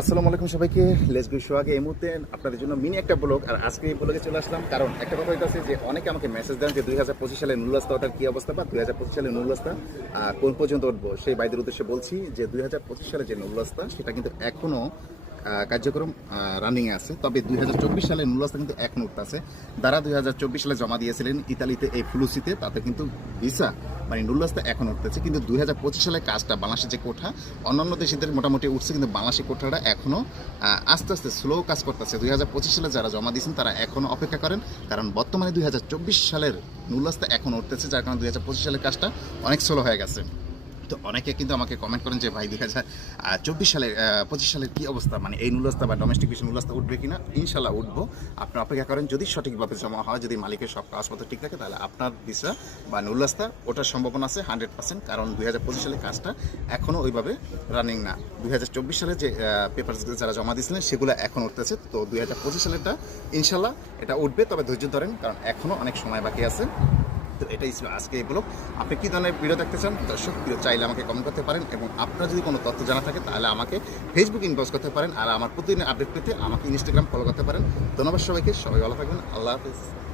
আসসালামু আলাইকুম সবাইকে। লেস গুই সোহাগে এই মুহূর্তে আপনাদের জন্য মিনি একটা ব্লগ আর আজকে এই ব্লগে চলে আসলাম। কারণ একটা কথা হইতেছে যে অনেকে আমাকে মেসেজ দেন যে দুই হাজার পঁচিশ সালে নুলাস্তা তার কী অবস্থা বা দুই হাজার পঁচিশ সালে আহ, কোন পর্যন্ত উঠবো? সেই বাইদের উদ্দেশ্যে বলছি যে দুই হাজার পঁচিশ সালে যে নুরুলাস্তা সেটা কিন্তু এখনও কার্যক্রম রানিংয়ে আছে। তবে দুই হাজার চব্বিশ সালে নুরুলাস্তা কিন্তু এখন উঠতেছে যারা দুই চব্বিশ সালে জমা দিয়েছিলেন ইতালিতে, এই ফ্লুসিতে, তাতে কিন্তু ভিসা মানে নুরুলাস্তা এখন উঠতেছে কিন্তু দুই সালে কাজটা বাংলাদেশের যে কোঠা, অন্যান্য দেশেদের মোটামুটি উঠছে, কিন্তু বাংলাদেশের কোঠাটা এখনও আস্তে আস্তে স্লো কাজ করতেছে। দুই সালে যারা জমা দিয়েছেন, তারা এখনও অপেক্ষা করেন। কারণ বর্তমানে দুই হাজার চব্বিশ সালের নুরুলাস্তা এখন উঠতেছে যার কারণে দুই হাজার পঁচিশ সালের কাজটা অনেক স্লো হয়ে গেছে। তো অনেকে কিন্তু আমাকে কমেন্ট করেন যে, ভাই দুই হাজার চব্বিশ সালের পঁচিশ সালের কী অবস্থা? মানে এই নুলাস্তা বা ডোমেস্টিক বিষয় নুলাস্তা উঠবে কিনা? ইনশাল্লাহ উঠবো। আপনি অপেক্ষা করেন, যদি সঠিকভাবে জমা হয়, যদি মালিকের সব কাজপত্র ঠিক থাকে, তাহলে আপনার ভিসা বা নুলাস্তা ওটার সম্ভাবনা আছে হান্ড্রেড পার্সেন্ট কারণ দুই হাজার পঁচিশ সালের কাজটা এখনও ওইভাবে রানিং না। দুই হাজার চব্বিশ সালে যে পেপারসগুলো যারা জমা দিয়েছিলেন, সেগুলো এখন উঠতেছে। তো দুই হাজার পঁচিশ সালেরটা ইনশাল্লাহ এটা উঠবে। তবে ধৈর্য ধরেন, কারণ এখনও অনেক সময় বাকি আছে। তো এটাই ছিল আজকে এই ব্লগ। আপনি কী ধরনের ভিডিও দেখতে চান? দর্শক ভিডিও চাইলে আমাকে কমেন্ট করতে পারেন এবং আপনার যদি কোনো তথ্য জানা থাকে, তাহলে আমাকে ফেসবুক ইনবক্স করতে পারেন আর আমার প্রতিদিনের আপডেট পেতে আমাকে ইনস্টাগ্রাম ফলো করতে পারেন। ধন্যবাদ সবাইকে, সবাই ভালো থাকবেন। আল্লাহ হাফিজ।